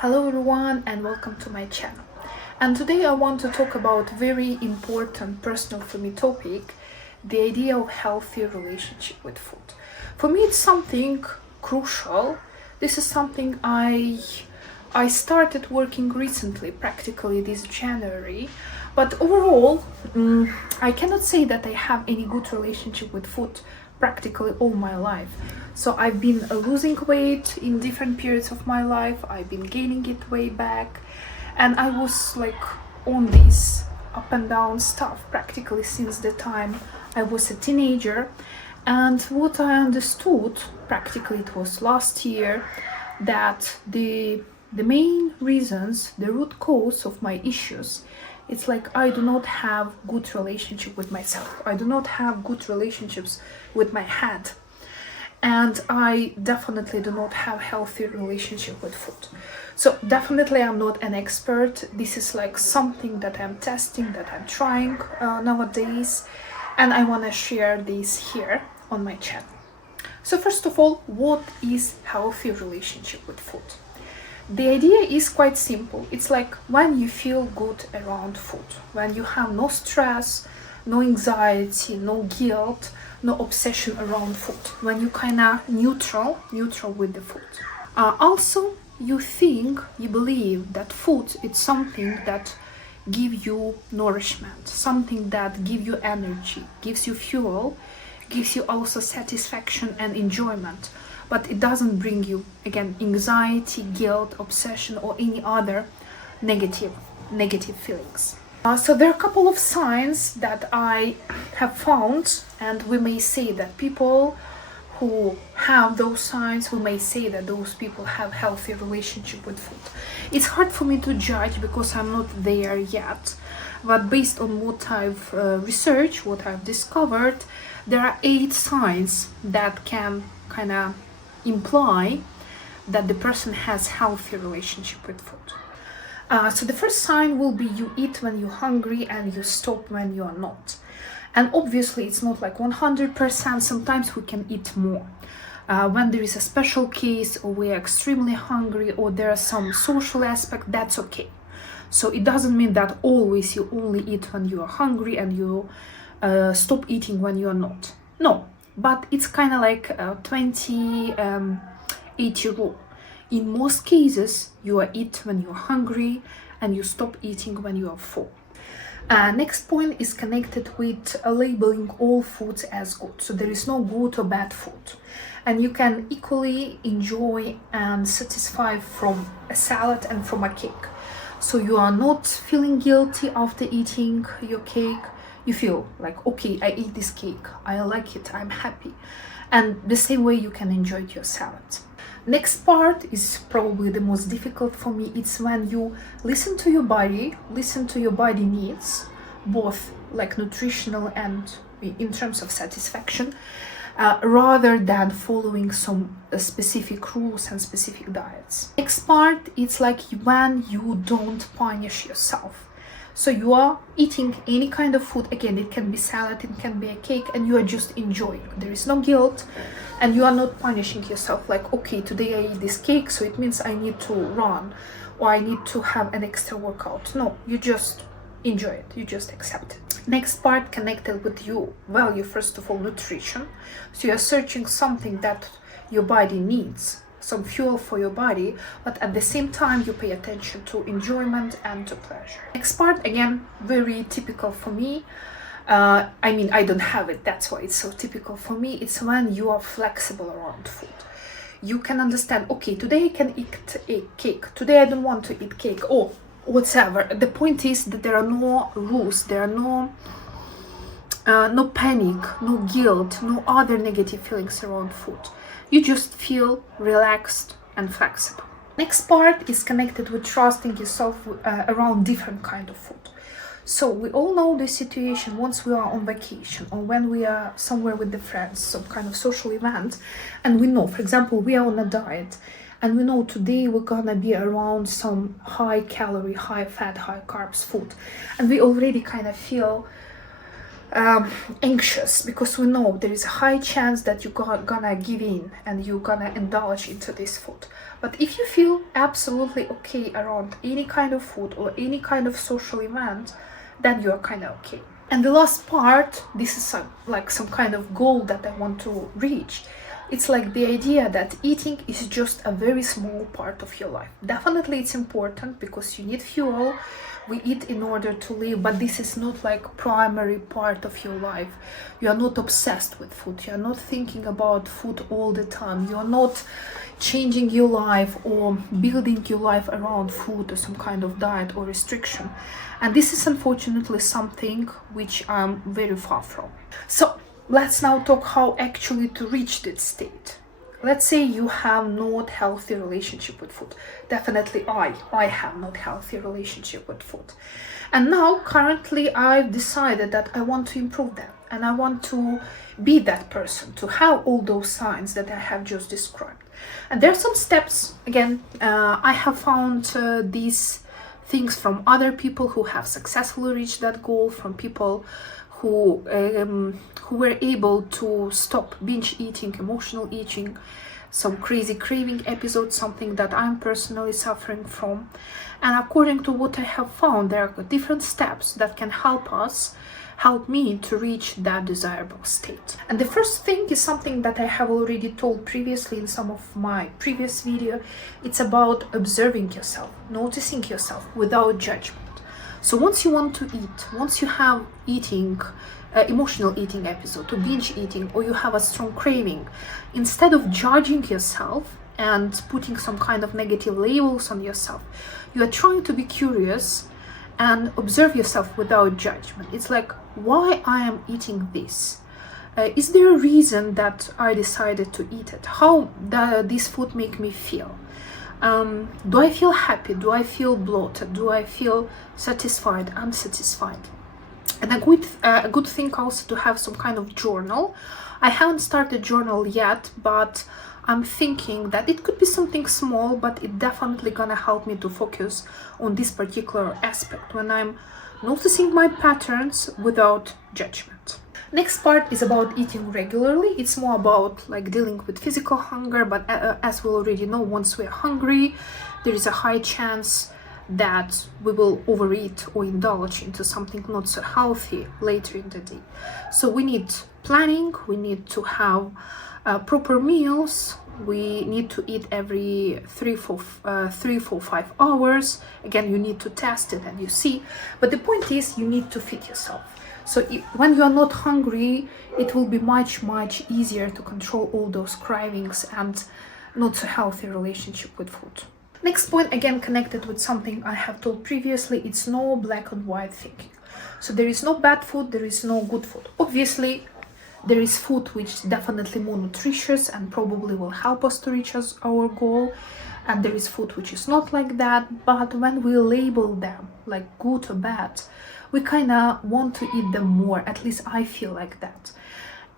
Hello everyone and welcome to my channel. And today I want to talk about very important personal for me topic, the idea of healthy relationship with food. For me it's something crucial. This is something I started working recently, practically this January. But overall, I cannot say that I have any good relationship with food practically all my life. So I've been losing weight in different periods of my life. I've been gaining it way back, and I was like on this up and down stuff practically since the time I was a teenager. And what I understood practically, it was last year, that the main reasons, the root cause of my issues, it's like I do not have good relationship with myself. I do not have good relationships with my head, and I definitely do not have healthy relationship with food. So definitely I'm not an expert. This is like something that I'm testing, that I'm trying nowadays, and I want to share this here on my channel. So first of all, what is healthy relationship with food? The idea is quite simple. It's like when you feel good around food, when you have no stress, no anxiety, no guilt, no obsession around food, when you kind of neutral with the food. Also, you think, you believe that food is something that give you nourishment, something that give you energy, gives you fuel, gives you also satisfaction and enjoyment. But it doesn't bring you, again, anxiety, guilt, obsession, or any other negative feelings. So there are a couple of signs that I have found, and we may say that people who have those signs, we may say that those people have healthy relationship with food. It's hard for me to judge because I'm not there yet, but based on what I've researched, what I've discovered, there are 8 signs that can kind of imply that the person has healthy relationship with food. So the first sign will be you eat when you're hungry and you stop when you are not. And obviously it's not like 100%. Sometimes we can eat more. When there is a special case, or we are extremely hungry, or there is some social aspect, that's okay. So it doesn't mean that always you only eat when you are hungry and you stop eating when you are not. No, but it's kind of like a 20-80 rule. In most cases, you eat when you're hungry and you stop eating when you are full. Next point is connected with labeling all foods as good. So there is no good or bad food. And you can equally enjoy and satisfy from a salad and from a cake. So you are not feeling guilty after eating your cake. You feel like, okay, I eat this cake, I like it, I'm happy. And the same way you can enjoy your salad. Next part is probably the most difficult for me. It's when you listen to your body needs, both like nutritional and in terms of satisfaction, rather than following some specific rules and specific diets. Next part, it's like when you don't punish yourself. So you are eating any kind of food, again, it can be salad, it can be a cake, and you are just enjoying. There is no guilt, and you are not punishing yourself like, okay, today I eat this cake, so it means I need to run, or I need to have an extra workout. No, you just enjoy it, you just accept it. Next part, connected with you value, first of all, nutrition. So you are searching something that your body needs, some fuel for your body, but at the same time you pay attention to enjoyment and to pleasure. Next part, again, very typical for me. I mean, I don't have it, that's why it's so typical for me. It's when you are flexible around food. You can understand, okay, today I can eat a cake, today I don't want to eat cake, or whatever. The point is that there are no rules, there are no panic, no guilt, no other negative feelings around food. You just feel relaxed and flexible. Next part is connected with trusting yourself around different kind of food. So we all know the situation once we are on vacation, or when we are somewhere with the friends, some kind of social event, and we know, for example, we are on a diet, and we know today we're gonna be around some high calorie, high fat, high carbs food, and we already kind of feel anxious, because we know there is a high chance that you're gonna give in and you're gonna indulge into this food. But if you feel absolutely okay around any kind of food or any kind of social event, then you're kind of okay. And the last part, this is some kind of goal that I want to reach. It's like the idea that eating is just a very small part of your life. Definitely it's important because you need fuel. We eat in order to live, but this is not like primary part of your life. You are not obsessed with food. You are not thinking about food all the time. You are not changing your life or building your life around food or some kind of diet or restriction. And this is unfortunately something which I'm very far from. So let's now talk how actually to reach that state. Let's say you have not healthy relationship with food. Definitely I have not healthy relationship with food. And now currently I've decided that I want to improve that. And I want to be that person, to have all those signs that I have just described. And there are some steps. Again, I have found these things from other people who have successfully reached that goal, from people who were able to stop binge eating, emotional eating, some crazy craving episodes, something that I'm personally suffering from. And according to what I have found, there are different steps that can help me to reach that desirable state. And the first thing is something that I have already told previously in some of my previous video. It's about observing yourself, noticing yourself without judgment. So once you want to eat, once you have emotional eating episode or binge eating, or you have a strong craving, instead of judging yourself and putting some kind of negative labels on yourself, you are trying to be curious and observe yourself without judgment. It's like, why I am eating this? Is there a reason that I decided to eat it? How does this food make me feel? Do I feel happy? Do I feel bloated? Do I feel satisfied, unsatisfied? And a good thing also to have some kind of journal. I haven't started journal yet, but I'm thinking that it could be something small, but it definitely gonna help me to focus on this particular aspect when I'm noticing my patterns without judgment. Next part is about eating regularly. It's more about like dealing with physical hunger, but as we already know, once we're hungry, there is a high chance that we will overeat or indulge into something not so healthy later in the day. So we need planning, we need to have proper meals, we need to eat every 3-4-5 hours. Again, you need to test it and you see, but the point is you need to feed yourself. So when you are not hungry, it will be much easier to control all those cravings and not so healthy relationship with food. Next point, again connected with something I have told previously, it's no black and white thinking. So there is no bad food, there is no good food. Obviously, there is food which is definitely more nutritious and probably will help us to reach our goal. And there is food which is not like that. But when we label them like good or bad, we kind of want to eat them more. At least I feel like that.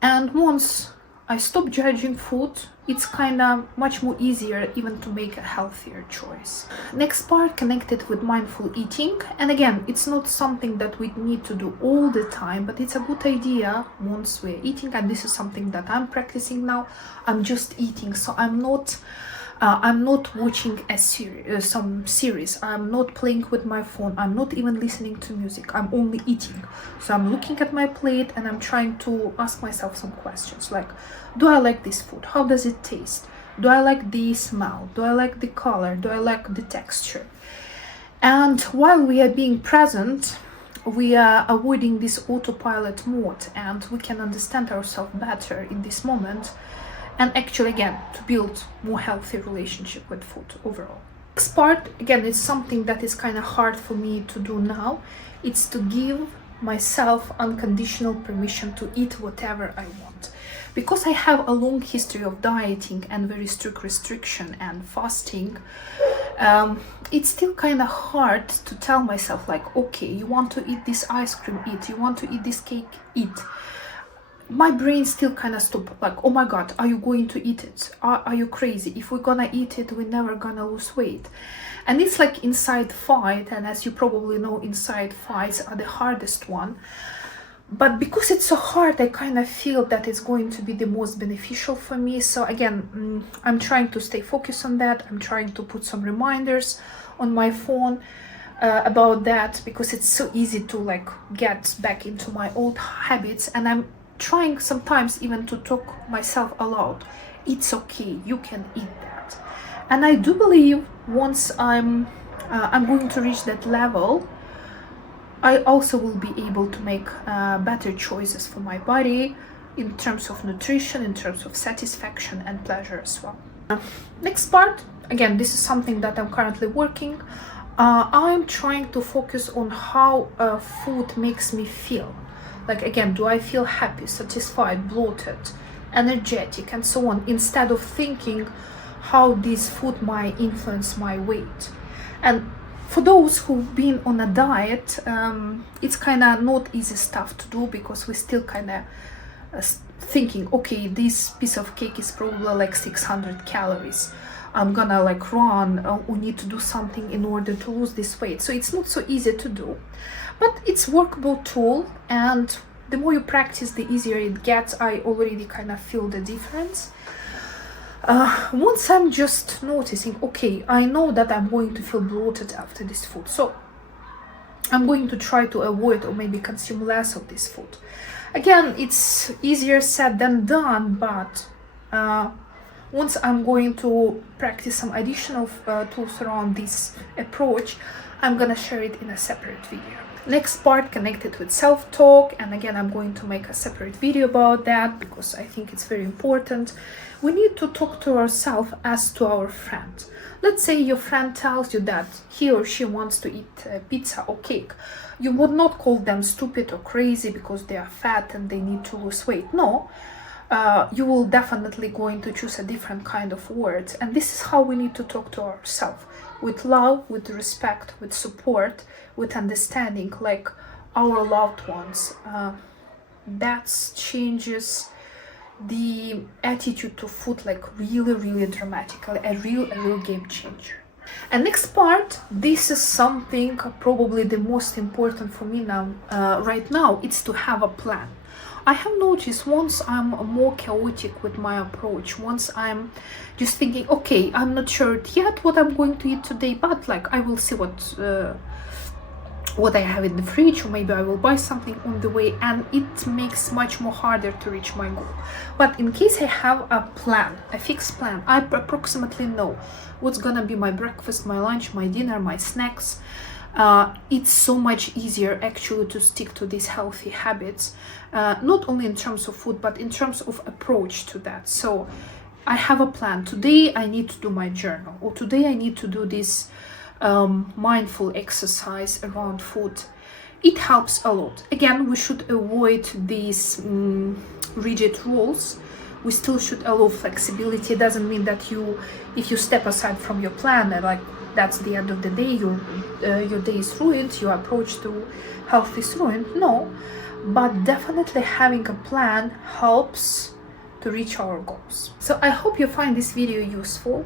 And once I stop judging food, it's kind of much more easier even to make a healthier choice. Next part connected with mindful eating. And again, it's not something that we need to do all the time, but it's a good idea once we're eating. And this is something that I'm practicing now. I'm just eating, so I'm not watching some series. I'm not playing with my phone. I'm not even listening to music. I'm only eating. So I'm looking at my plate and I'm trying to ask myself some questions like, do I like this food? How does it taste? Do I like the smell? Do I like the color? Do I like the texture? And while we are being present, we are avoiding this autopilot mode, and we can understand ourselves better in this moment. And actually, again, to build more healthy relationship with food overall. Next part, again, it's something that is kind of hard for me to do now. It's to give myself unconditional permission to eat whatever I want. Because I have a long history of dieting and very strict restriction and fasting, it's still kind of hard to tell myself like, okay, you want to eat this ice cream, eat. You want to eat this cake, eat. My brain still kind of stopped, like, oh my god, are you going to eat it? Are you crazy? If we're gonna eat it, we're never gonna lose weight. And it's like inside fight, and as you probably know, inside fights are the hardest one. But because it's so hard, I kind of feel that it's going to be the most beneficial for me. So again, I'm trying to stay focused on that. I'm trying to put some reminders on my phone about that, because it's so easy to like get back into my old habits. And I'm trying sometimes even to talk myself aloud. It's okay, you can eat that. And I do believe once I'm going to reach that level, I also will be able to make better choices for my body in terms of nutrition, in terms of satisfaction and pleasure as well. Next part, again, this is something that I'm currently working. I'm trying to focus on how food makes me feel. Like, again, do I feel happy, satisfied, bloated, energetic, and so on, instead of thinking how this food might influence my weight. And for those who've been on a diet, it's kind of not easy stuff to do, because we still kind of thinking, okay, this piece of cake is probably like 600 calories. I'm gonna like run or need to do something in order to lose this weight. So it's not so easy to do, but it's a workable tool, and the more you practice, the easier it gets. I already kind of feel the difference. Once I'm just noticing, okay, I know that I'm going to feel bloated after this food, so I'm going to try to avoid or maybe consume less of this food. Again, it's easier said than done, but once I'm going to practice some additional tools around this approach, I'm gonna share it in a separate video. Next part connected with self-talk, and again, I'm going to make a separate video about that because I think it's very important. We need to talk to ourselves as to our friend. Let's say your friend tells you that he or she wants to eat pizza or cake. You would not call them stupid or crazy because they are fat and they need to lose weight. No, you will definitely going to choose a different kind of words. And this is how we need to talk to ourselves, with love, with respect, with support, with understanding, like our loved ones. That changes the attitude to food like really dramatically, a real game changer. And next part, this is something probably the most important for me now, right now, it's to have a plan. I have noticed once I'm more chaotic with my approach, once I'm just thinking, okay, I'm not sure yet what I'm going to eat today, but like I will see what I have in the fridge, or maybe I will buy something on the way, and it makes much more harder to reach my goal. But in case I have a plan, a fixed plan, I approximately know what's gonna be my breakfast, my lunch, my dinner, my snacks. It's so much easier actually to stick to these healthy habits, not only in terms of food, but in terms of approach to that. So I have a plan. Today I need to do my journal, or today I need to do this mindful exercise around food. It helps a lot. Again, we should avoid these rigid rules. We still should allow flexibility. It doesn't mean that if you step aside from your plan, like that's the end of the day, your day is ruined, your approach to health is ruined. No, but definitely having a plan helps to reach our goals. So I hope you find this video useful.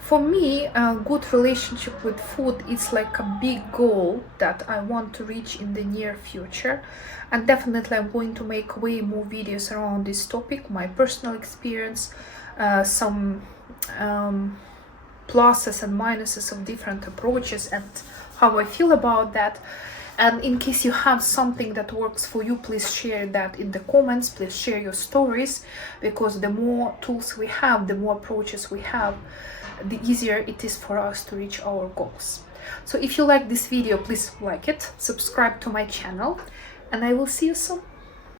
For me, a good relationship with food is like a big goal that I want to reach in the near future. And definitely I'm going to make way more videos around this topic, my personal experience, some pluses and minuses of different approaches, and how I feel about that. And in case you have something that works for you, please share that in the comments. Please share your stories, because the more tools we have, the more approaches we have, the easier it is for us to reach our goals. So if you like this video, please like it, subscribe to my channel, and I will see you soon.